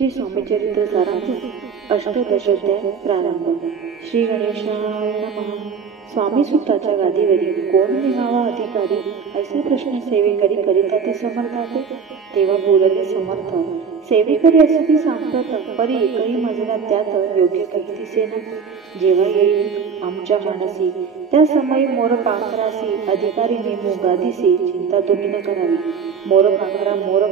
श्री स्वामी चरित्र सारांश अष्टदशोध्याय प्रारंभ। श्री गणेशाय नमः। स्वामी सुताच्या गादीवरी कोण निघावा अधिकारी, ऐसा प्रश्न सेवेकरी करिता ते समर्थाते। तेव्हा बोलले समर्थ, सेवेकरी असे ती सांगतात, परी एकही मजला त्यात योग्य काही दिसेना। जेव्हा येईल आमच्या मानसी त्या समयी मोर पाखरासी, अधिकारी नेमू गादीसी चिंता तुम्ही न करावी। मोर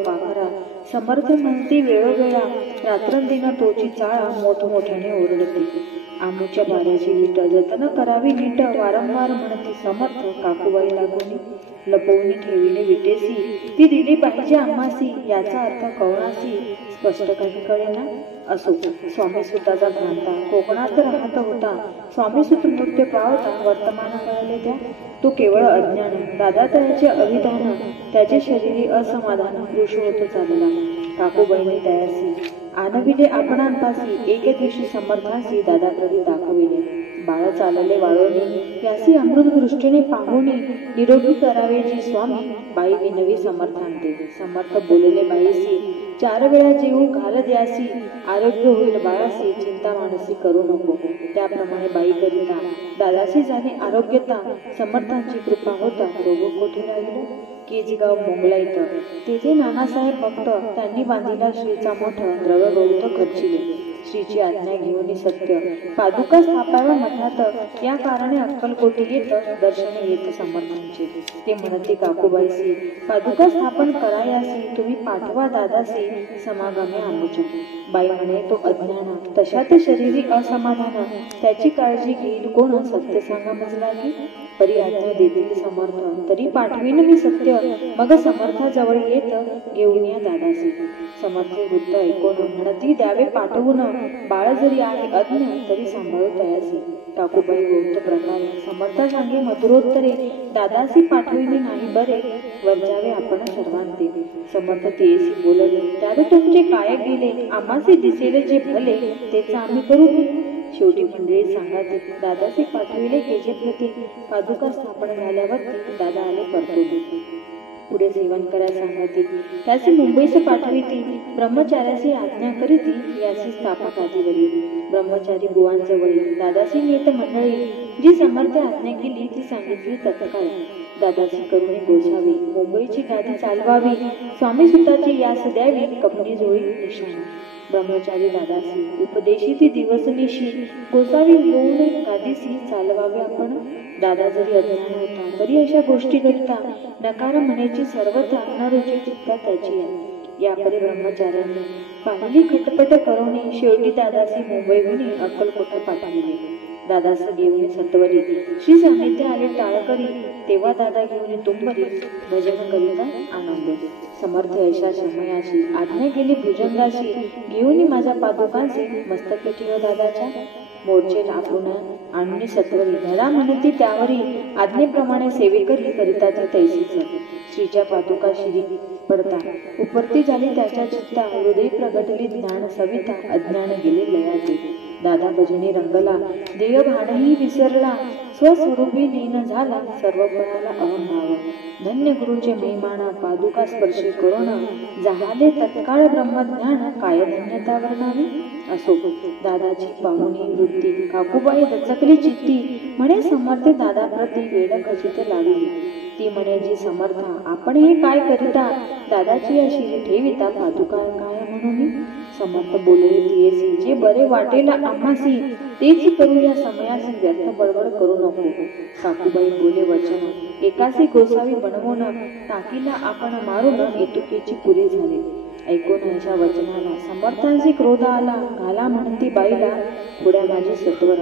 पाखरा समर्थ म्हणती वेळोवेळा, रात्रंदिन तोची चाळा मोठमोठ्याने ओरडते। आमूच्या बाऱ्याची वीट जतन करावी नीट, वारंवार म्हणती समर्थ काकूबाई लागून लपवून ठेविले विटेसी, ती दिली पाहिजे आम्हासी, याचा अर्थ कळणासी स्पष्ट काही कळेना। असो स्वामी सुताचा भ्रांता कोकणात राहत होता, स्वामी सुत नृत्य पावता वर्तमान कळले त्या। तो केवळ अज्ञान, दादा त्याचे अभिधान, त्याचे शरीरी असमाधान कृश होत चालला। काकूबाईने तयासी आणविले आपणांपासी, एक दिवशी समर्थासी दादा प्रती दाखविले। बाळ चालले वाळोनी, यासी अमृत दृष्टीने पाहुणी, निरोगी करावे जी स्वामी, बाई विनवी समर्थांते। समर्थ बोलले बाईसी, 4 वेळा जेवू घाल द्यासी, आरोग्य होईल बाळासी, चिंता मानसी करू नको। त्याप्रमाणे बाई करिता दादासी झाली आरोग्यता, समर्थांची कृपा होता रोग कोठे राहिलो। केजगाव मोंगलाईत तेथे नानासाहेब भक्त, त्यांनी बांधिला श्रीचा मठ, द्रव्य बहुत खर्चिले। श्रीची आज्ञा घेऊन सत्य पादुका स्थापाव्या मठात, या कारणे अक्कलकोटी येत दर्शन येत समर्थांचे। ते म्हणते काकूबाईसी, पादुका स्थापन करायासी, तुम्ही पाठवा दादासी समागमे आमच्या। बाई म्हणे तो अज्ञान, तशा ते शरीरी असमाधान, त्याची काळजी घेईल कोण, सत्य सांगा मजला की। परी आज्ञा देतील समर्थ, तरी पाठवीन मी सत्य, मग समर्थाजवळ येत घेऊन या दादासी। समर्थ वृत्त ऐकून म्हणती द्यावे पाठवून, बाळ जरी आहे अज्ञ तरी सांभाळू तयासी। काकूबाई बहुत प्रकारे समर्था सांगे मधुरोत्तरे, दादासी पाठविले नाही बरे, वर्जावे आपण सर्वांते। समर्थ तेसी बोलले, त्यात तुमचे काय गेले, आम्हासी दिसेले जे भले, तेच आम्ही करू की। शेवटी मंडळी सांगाते दादासी पाठविले केजे प्रती, पादुका स्थापन झाल्यावरती दादा आले परतून। पुढे सेवन करा सांगती, त्याची मुंबईस पाठविती, ब्रह्मचार्याची आज्ञा करीती, याची स्थापक आदिवरी। ब्रह्मचारी बुवांजवळी दादासी नेत मंडळी, जी समर्थ आज्ञा केली ती सांगितली तत्काळ। दादासी करुणी गोसावी, मुंबईची गादी चालवावी, स्वामी सुताची यास द्यावी, कपणी जोळी निशाण। ब्रह्मचारी दादासी उपदेशी ती दिवसनिशी, गोसावी होऊन गादीसी चालवावे आपण। दादा जरी अज्ञान होता तरी अशा गोष्टी करिता नकार म्हणायची सर्वथा न रुची चित्ता त्याची आहे। याकडे ब्रह्मचार्यांनी पाहिली खटपट करुणी, शेवटी दादासी मुंबईहून अक्कलकोट पाठविले। दादास घेऊन सत्वरी श्री सानिध्य आले टाळकरी, तेव्हा दादा घेऊन तुंबरी भजन करिता आनंद। समर्थ अशा समयाशी आज्ञा केली भुजंगाशी, घेऊन माझ्या पादुकांचे मस्तके ठेव दादाच्या। मोर्चे लापून आणून सत्वरी धडा म्हणती त्यावरी, आज्ञेप्रमाणे सेवेकरी करिता ती तैसीच। श्रीच्या पादुका शिरी पडता उपरती झाली त्याच्या चित्ता, हृदय प्रगटली ज्ञान सविता, अज्ञान गेले लयाचे। दादा भजनी रंगला, देय भानही विसरला, स्वस्वरूपी लीन झाला, सर्व फळाला अहंभाव। धन्य गुरुचे महिमाना पादुका स्पर्शी करुण, झाले तत्काळ ब्रह्मज्ञान, काय धन्यता वर्णावी। असो दादाची पाहुणी वृत्ती, काकूबाई दचकली चित्ती, म्हणे समर्थ दादा प्रती वेड खचित लावली। ती म्हणे जी समर्था आपण हे काय करिता, दादाची अशी ठेविता पादुका काय म्हणून। समर्थ बोलले तियेसी, जे बरे वाटेल आम्हासी, तेच करू या समयासी, व्यर्थ बडबड करू नको। काकूबाई बोले वचन, एकासी गोसावी बनवून, टाकीला आपण मारून, एतुकेची पुरी झाली। ऐकून अशा वचनाला समर्थांची क्रोध आला, घाला म्हणती बाईला पुढ्या माझी सत्वर।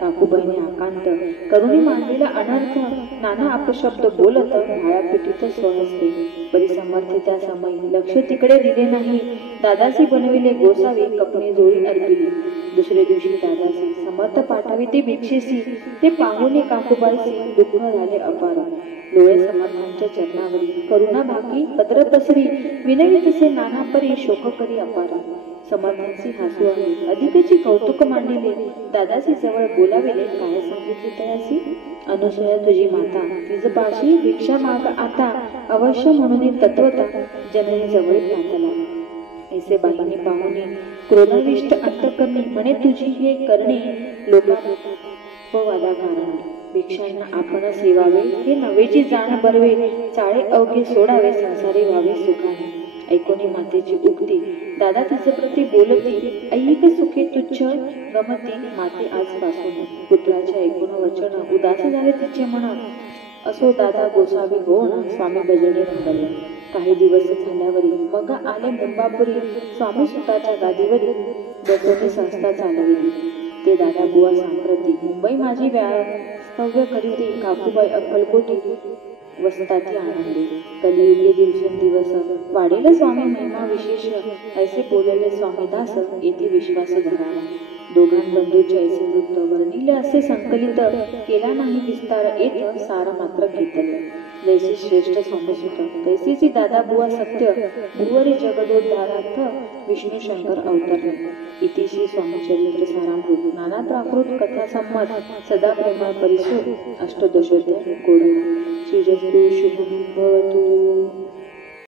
काकूबाईने आकांत करुणी मांडलेला अनर्थ, नाना अपशब्द बोलत भाळापिटीत स्वहस्ते। परी समर्थ त्या समयी लक्ष तिकडे दिले नाही, दादासी बनविले गोसावी, कपणी जोळी अर्पिली। दुसरे दिवशी दादासी समर्थ पाठविते भिक्षेसी, ते पाहुणे काकूबाईसी दुःख झाले अपार। डोळे समर्थांच्या चरणावरी करुणा भाकी पत्र पसरी, विनवी तसे नाना परी शोक करी अपार। समर्थांची हसू आली, अधिकची कौतुक मांडिले, दादासी जवळ बोलाविले, काय सांगितले तयासी। अनुसया तुझी माता, तिज पाशी भिक्षा माग आता, अवश्य म्हणून तत्वता जननी जवळ पातला। ऐसे बाहिनी पाहुणे क्रोधाविष्ट अंतकरणी म्हणे तुझी हे करणे लोकापवादा कारण भिक्षांना आपण सेवावे हे नवेची जाण बरवे चाळे अवघे सोडावे संसारी व्हावे सुखाने ऐकोनी मातेची उक्ती दादा तिचे प्रती बोलती ऐक सुखे तुच्छ गमती माते आजपासून पुत्राचे ऐकून वचन उदास झाले तिचे मन असो दादा गोसावी होऊन स्वामी भजने रंगले काही दिवस झाल्यावरी मग आले मुंबापुरी स्वामी सुताच्या गादीवरी बसवणी संस्था चालविली ते दादा बुवा सांप्रती मुंबई माझी व्यास्तव्य करीती काकूबाई अक्कलकोटी वसताती आनंदी कलियुगे दिवसेंदिवस वाढेल स्वामी महिमा विशेष ऐसे बोलले स्वामीदास येथे विश्वास धरावा दोघां बंधूचे ऐसे वृत्त वर्णिले असे संकलित केला नाही विस्तार येत सार मात्र घेतले जैसे श्रेष्ठ स्वामीसुत तैसेची दादा बुवा सत्य भुवरी जगदोद्धारार्थ विष्णू शंकर अवतरले इतिश्री स्वामी चरित्र सारामृत नाना प्राकृत कथा संमत सदा प्रेमा परिसू अष्टदशोध्याय कोडू श्रीजस्तु शुभम भवतु।